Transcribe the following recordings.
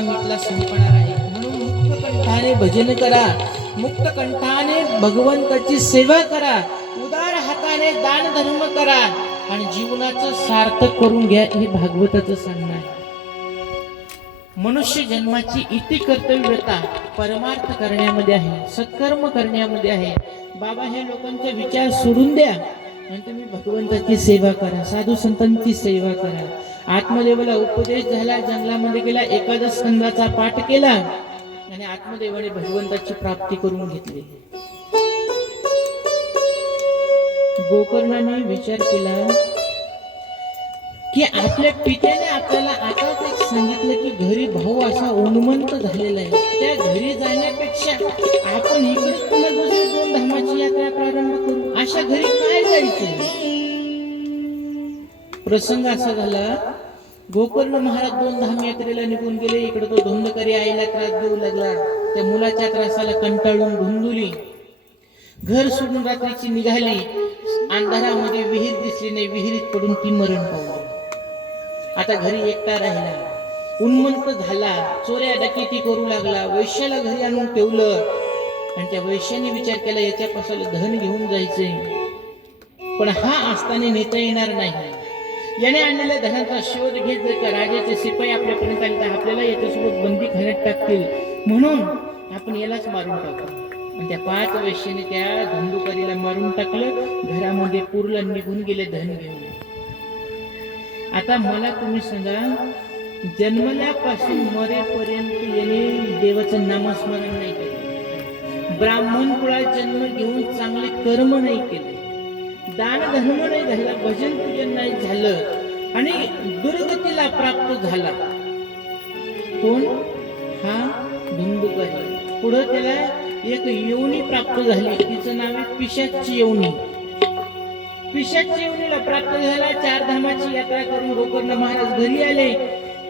मिटला संपणार आहे. म्हणून मुक्त कंठाने भजन करा. मुक्त कंठाने भगवंताची सेवा करा. उदार हाताने दान धर्म करा. आणि जीवनाचं सार्थक करून घ्या हे भागवताचं सांगणं आहे. मनुष्य जन्माची इति कर्तव्यता परमार्थ करण्यामध्ये आहे सत्कर्म करण्यामध्ये आहे. बाबा हे लोकांचे विचार सोडून द्या. आणि तुम्ही भगवंताची सेवा करा साधू संतांची सेवा करा. आत्मदेवाला उपदेश झाला जंगलामध्ये गेला एकादश स्कंदाचा पाठ केला आणि आत्मदेवाने भगवंताची प्राप्ती करून घेतली. गोकर्णाने विचार केला की आपल्या पित्याने आपल्याला आताच एक सांगितलं की घरी भाऊ असा उन्मंत झालेला आहे. त्या घरी जाण्यापेक्षा आपण इकडे पुन्हा दुसरी दोन धामाची यात्रा प्रारंभ करू. अशा घरी काय जायचं प्रसंग असा झाला गोकर्ण महाराज दोन धाम यात्रेला निघून गेले. इकडे तो धुंदकरी आईला त्रास देऊ लागला. त्या मुलाच्या त्रासाला कंटाळून धुंदुली. घर सोडून रात्रीची निघाली. अंधारामध्ये विहीर दिसली नाही विहिरीत पडून ती मरण पावली. आता घरी एकटा राहिला. उन्मंत झाला. चोऱ्या डकेती करू लागला. वैश्याला घरी आणून ठेवलं. आणि त्या वैश्याने विचार केला याच्यापासून धन घेऊन जायचंय. पण हा असताना नेता येणार नाही. याने आणलेल्या धनाचा शोध घेत जर का राजाचे शिपाई आपल्यापर्यंत आले तर आपल्याला याच्यासोबत बंदी खाण्यात टाकतील. म्हणून आपण यालाच मारून टाकू. आणि त्या पाच वैश्याने त्या धंदुकारीला मारून टाकलं घरामध्ये पूरला निघून गेले धन घेऊन. आता मला तुम्ही सांगा जन्मल्यापासून मरेपर्यंत याने देवाचं नामस्मरण नाही केलं. ब्राह्मण कुळात जन्म घेऊन चांगले कर्म नाही केले. दान धर्म नाही झाला भजन पूजन नाही झालं आणि दुर्गतीला प्राप्त झाला. कोण? हा धुंदुकारी पुढं त्याला एक योनी प्राप्त झाली. तिचं नाव आहे पिशाची योनी. पिशाची योनीला प्राप्त झाला. चार धामाची यात्रा करून गोकर्ण महाराज घरी आले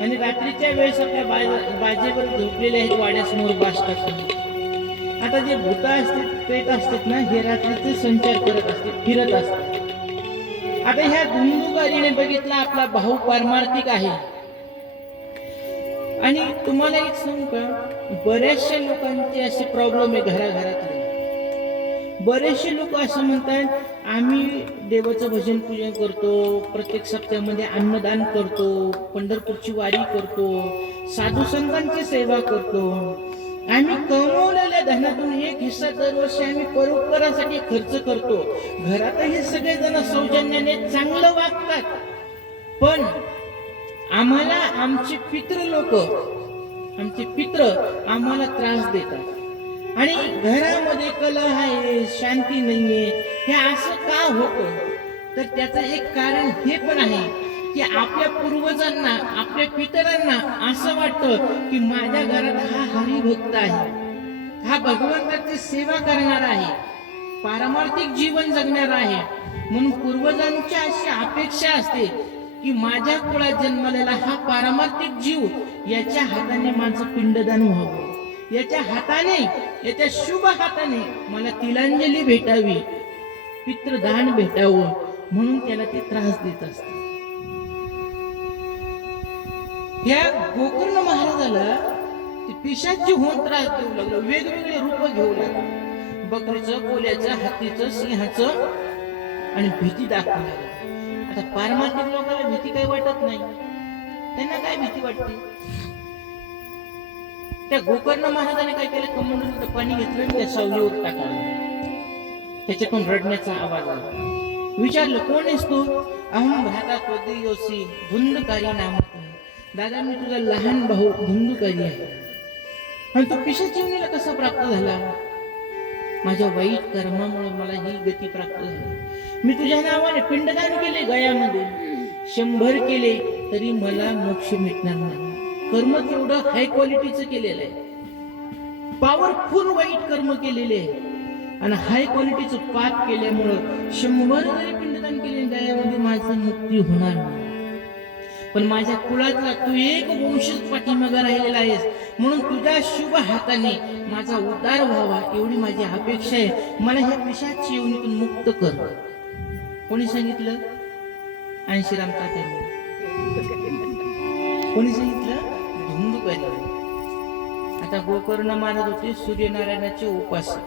आणि रात्रीच्या वेळेस आपल्या बाजेवर झोपलेले आहेत वाड्यासमोर बास टाकून आता जे भूत असतात प्रेत असतात ना हे रात्रीचे संचार करत असते फिरत असतात आता ह्या धुंदुकारीने बघितला आपला भाऊ पारमार्थिक आहे. आणि तुम्हाला एक सांगू का? बऱ्याचशा लोकांचे असे प्रॉब्लेम आहे घराघरातले. बरेचसे लोक असं म्हणतात आम्ही देवाचं भजन पूजन करतो प्रत्येक सप्त्यामध्ये अन्नदान करतो पंढरपूरची वारी करतो साधू संतांची सेवा करतो आम्ही कमवलेल्या धनातून एक हिस्सा दरवर्षी आम्ही परोपकारासाठी खर्च करतो. घरातही सगळेजण सौजन्याने चांगलं वागतात. पण आम्हाला आमचे पित्र लोक आमचे पित्र आम्हाला त्रास देतात. आणि घरामध्ये कलह आहे शांती नाहीये हे असं का होतं? तर त्याचं एक कारण हे पण आहे की आपल्या पूर्वजांना आपल्या पितर वाटतं की माझ्या घरात हा हरिभक्त आहे. हा भगवंताची सेवा करणार आहे. पारमार्थिक जीवन जगणार आहे. म्हणून पूर्वजांची अशी अपेक्षा असते की माझ्या कुळात जन्मलेला हा पारमार्थिक जीव याच्या हाताने माझं पिंडदान व्हावं. याच्या हाताने याच्या शुभ हाताने मला तिलांजली भेटावी पित्रदान भेटावं म्हणून त्याला ते त्रास देत असते या गोकर्ण महाराजाला पिशाची होऊन त्रास देऊ लागलं. वेगवेगळे रूप घेऊ लागले. बकरीचं कोल्याचं हातीचं सिंहाचं आणि भीती दाखवू लागलं. आता पारमार्थिक लोकांना भीती काही वाटत नाही. त्यांना काय भीती वाटते? त्या गोकर्ण महाराजाने काय केलं? कमंडून पाणी घेतलं आणि त्या सावलीवर टाकलं. त्याच्यातून रडण्याचा आवाज आला. विचारलं कोण आहेस तू? अहम भ्राता त्वदयोसी धुंदकारी नाम दादा मी तुझा लहान भाऊ धुंदकारी आहे. आणि तो पिशाची कसा प्राप्त झाला? माझ्या वाईट कर्मामुळे मला ही गती प्राप्त झाली. मी तुझ्या नावाने पिंडदान केले गयामध्ये. शंभर केले तरी मला मोक्ष मिळणार नाही. कर्म तेवढं हाय क्वालिटीचं केलेलं आहे. पॉवरफुल वाईट कर्म केलेले आहे. आणि हाय क्वालिटीचं पाप केल्यामुळं शंभर जरी पिंडदान केले गयामध्ये माझं मुक्ती होणार नाही. पण माझ्या कुळातला तू एक वंशज पाठीमागं राहिलेला आहेस. म्हणून तुझ्या शुभ हाताने माझा उद्धार व्हावा एवढी माझी अपेक्षा आहे. मला ह्या पिशाची येऊन मुक्त कर. कोणी सांगितलं? ऐंशी राम तात्यांनी. कोणी सांगितलं? धुंदुकाने. आता गोकर्ण मानत होते सूर्यनारायणाचे उपासक.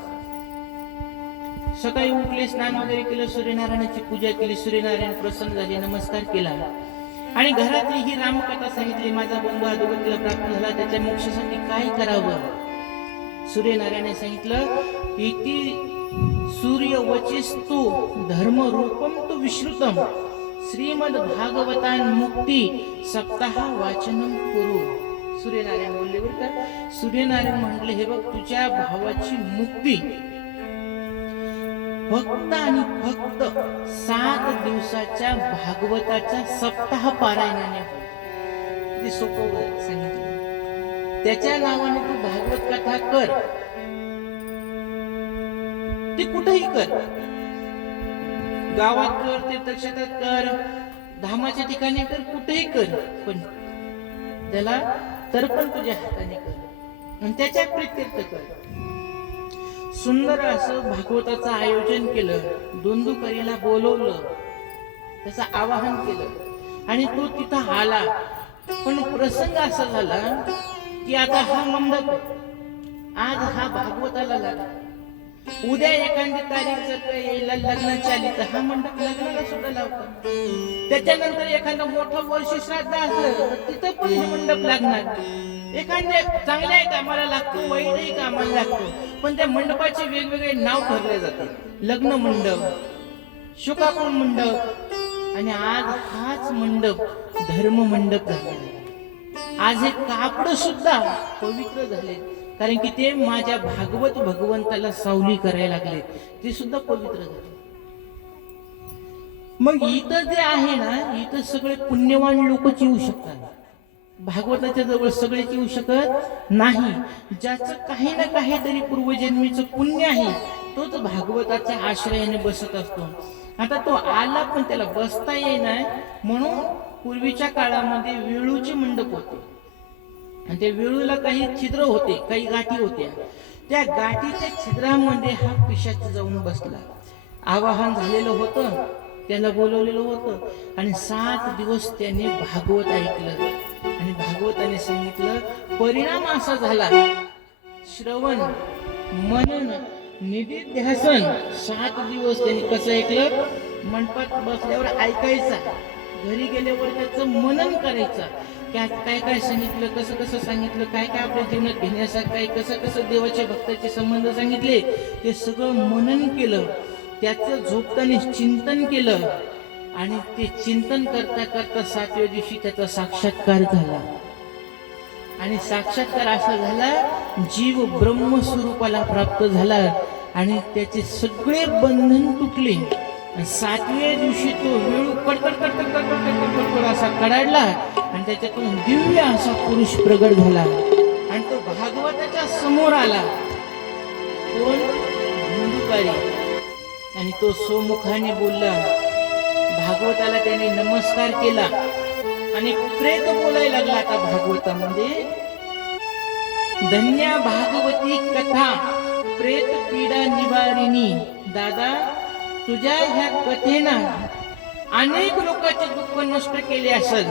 सकाळी उठले स्नान वगैरे केलं सूर्यनारायणाची पूजा केली सूर्यनारायण प्रसन्न झाले नमस्कार केला. आणि घरातली ही रामकथा सांगितली माझा बंधू अधोगतीला प्राप्त झाला त्याच्या मोक्षासाठी काय करावं? सूर्यनारायणाने सांगितलं इति सूर्य वचिस्तु धर्म रूपम तु विश्रुतम श्रीमद भागवतान मुक्ती सप्ताह वाचनम करू। सूर्यनारायण बोलले बरं का? सूर्यनारायण म्हटले हे बघ तुझ्या भावाची मुक्ती फक्त आणि फक्त सात दिवसाच्या भागवताच्या सप्ताह पारायणाने ते सोपं सांगितलं. त्याच्या नावाने तू भागवत कथा कर. ते कुठेही कर. गावात कर तीर्थक्षेत्रात कर धामाच्या ठिकाणी कर कुठेही कर. पण त्याला तर्पण तुझ्या हाताने कर. आणि त्याच्या प्रित्यर्थ कर. सुंदर असं भागवताचं आयोजन केलं. दोंदुकरीला बोलवलं. त्याचं आवाहन केलं. आणि तो तिथं आला. पण प्रसंग असा झाला की आता हा मंडप आज हा भागवताला लागला. उद्या एखादी तारीख जर यायला लग्नाची आली तर हा मंडप लग्नाला सुद्धा लावतात त्याच्यानंतर एखादं मोठं वर्ष श्राद्ध असलं तिथं पण हे मंडप लागणार. एखाद्या चांगल्या कामाला लागतो वाईटही कामाला लागतो पण त्या मंडपाचे वेगवेगळे नाव ठरले जाते. लग्न मंडप शुकाकुल मंडप आणि आज हाच मंडप धर्म मंडप झालेला आज हे कापड सुद्धा पवित्र झाले. कारण की ते माझ्या भागवत भगवंताला सावली करायला लागले. ते सुद्धा पवित्र झाले. मग इथं जे आहे ना इथं सगळे पुण्यवान लोकच येऊ शकतात. भागवताच्या जवळ सगळेच येऊ शकत नाही. ज्याचं काही ना काहीतरी पूर्वजन्मीचं पुण्य आहे तोच भागवताच्या आश्रयाने बसत असतो. आता तो आला पण त्याला बसता येईना म्हणून पूर्वीच्या काळामध्ये वेळूची मंडप होते. आणि त्या वेळूला काही छिद्र होते काही गाठी होत्या. त्या गाठीच्या छिद्रामध्ये हा पिशाच जाऊन बसला. आवाहन झालेलं होतं त्याला बोलवलेलं होतं. आणि सात दिवस त्याने भागवत ऐकलं. आणि भागवताने सांगितलं परिणाम असा झाला. श्रवण मनन निधिध्यासन सात दिवस त्यांनी कसं ऐकलं? मंडपात बसल्यावर ऐकायचा. घरी गेल्यावर त्याचं मनन करायचं. त्यात काय काय सांगितलं कसं कसं सांगितलं काय काय आपल्या जीवनात घेण्यासारखं काय कसं कसं देवाच्या भक्ताचे संबंध सांगितले ते सगळं मनन केलं. त्याचं झोपताना चिंतन केलं. आणि ते चिंतन करता करता सातव्या दिवशी त्याचा साक्षात्कार झाला. आणि साक्षात्कार असा झाला जीव ब्रह्म स्वरूपाला प्राप्त झाला आणि त्याचे सगळे बंधन तुटले. सातव्या दिवशी तो वेळू कडकड असा कडाडला आणि त्याच्यातून दिव्य असा पुरुष प्रगट झाला. आणि तो भागवताच्या समोर आला. कोण? धुंदुकारी. आणि तो सोमुखाने बोलला भागवताला त्याने नमस्कार केला. आणि प्रेत बोलायला लागला आता भागवतामध्ये. धन्या भागवती कथा प्रेत पीडा निवारिणी. दादा तुझ्या ह्या कथेनं अनेक लोकांचे दुःख नष्ट केले असत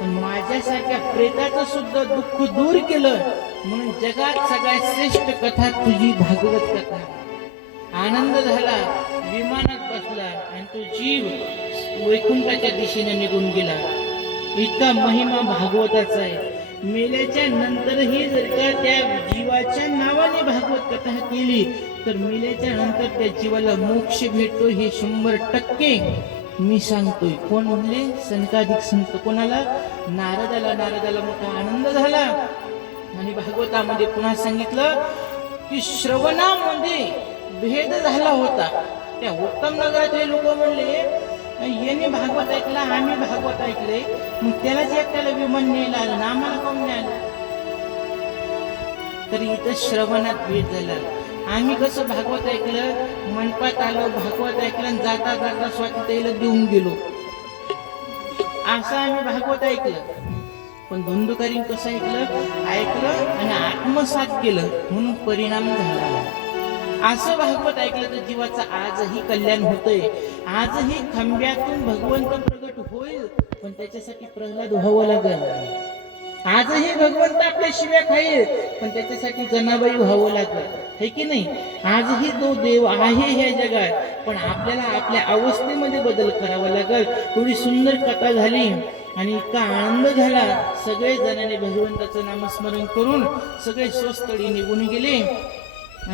पण माझ्यासारख्या प्रेताचं सुद्धा दुःख दूर केलं म्हणून जगात सगळ्यात श्रेष्ठ कथा तुझी भागवत कथा. आनंद झाला विमानात बसला आणि तो जीव वैकुंठाच्या दिशेने निघून गेला. इतका महिमा भागवताचा आहे. मेल्याच्या नंतरही जर का त्या जीवाच्या नावाने भागवत कथा केली तर मेल्याच्या नंतर त्या जीवाला मोक्ष भेटतो हे शंभर टक्के मी सांगतोय. कोण म्हणले? सनकाधिक संत कोणाला? नारदाला. नारदाला मोठा आनंद झाला. आणि भागवतामध्ये पुन्हा सांगितलं की श्रवणामध्ये भेद झाला होता. त्या उत्तम नगरातले लोक म्हणले येणे भागवत ऐकला आम्ही भागवत ऐकले. मग त्यालाच एकट्याला विमान न्यायला आलं ना आम्हाला कोण नाही तर इथं श्रवणात भेट झाला. आम्ही कसं भागवत ऐकलं? मंडपात आलो भागवत ऐकलं आणि जाता जाता स्वातंत्र्याला देऊन गेलो. असं आम्ही भागवत ऐकलं. पण धुंदुकारी कसं ऐकलं? ऐकलं आणि आत्मसात केलं म्हणून परिणाम झाला. असं भागवत ऐकलं तर जीवाचं आजही कल्याण होतंय. आजही खांब्यातून भगवंत प्रगट होईल पण त्याच्यासाठी प्रल्हाद व्हावं लागेल. आजही भगवंत आपल्या शिव्या खाईल पण त्याच्यासाठी जनाबाई व्हावं लागलं. हे की नाही? आजही तो देव आहे ह्या जगात पण आपल्याला आपल्या अवस्थेमध्ये बदल करावा लागेल. एवढी सुंदर कथा झाली आणि इतका आनंद झाला. सगळे जणांनी भगवंताचं नामस्मरण करून सगळे स्वस्तळी निघून गेले.